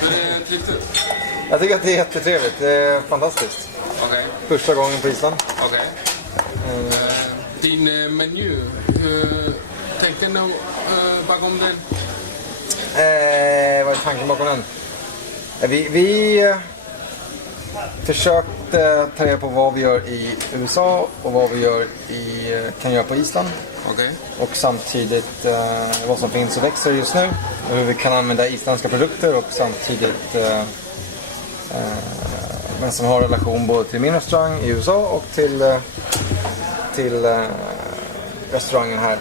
Hur är det trivt? Jag tycker att det är jättetrevligt. Det är fantastiskt. Okej. Första gången på Island. Okej. Din menu, tänker du bakom den? Vad är tanken bakom den? Vi försökte ta reda på vad vi gör i USA och vad vi kan göra på Island. Okej. Och samtidigt vad som finns och växer just nu. Och hur vi kan använda isländska produkter och samtidigt men som har relation både till min restaurang i USA och till restaurangen här.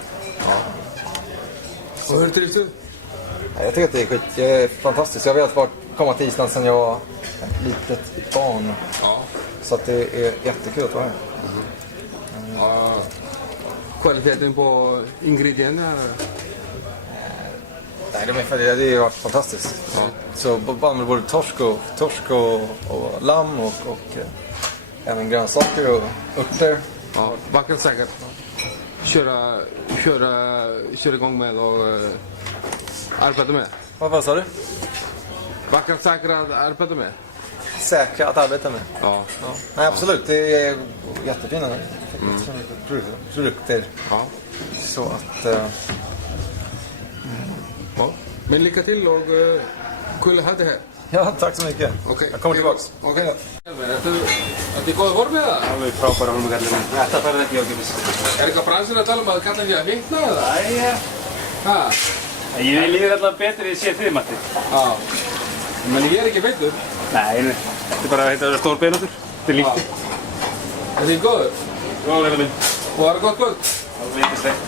Och hur trivs du? Jag tycker att det är fantastiskt. Jag har velat komma till Island sedan jag var ett litet barn. Ja. Så att det är jättekul att vara här. Kvaliteten på ingredienserna? Nej, det är ju fantastiskt. Ja. Så både torsk och lamm och även grönsaker och örter. Ja, vad kan säkert köra igång med och arbeta med? Vad sa du? Vad kan säkert arbeta med? Säkra att arbeta med. Ja. Nej, absolut. Det är jättefina produkter. Ja. Så att... Ja. Men lycka till och kul att ha det här. Ja, tack så mycket. Okej. Jag kommer tillbaks. Okej. Että kun vormia? Oli frábæra hólmugallina. Þetta verður ekki ókipis. Eitthvað bransinn að tala að kalla því að vitna eða? Æja. Ha? Ég líður alltaf betri sé þið, Matti. Já. Men ég ekki veitur. Nei, þetta bara heitir stór beinóttur. Þetta lítið. Er þið góður? Góður, minn. Og var það gott kvöld? Það var mikið steikt.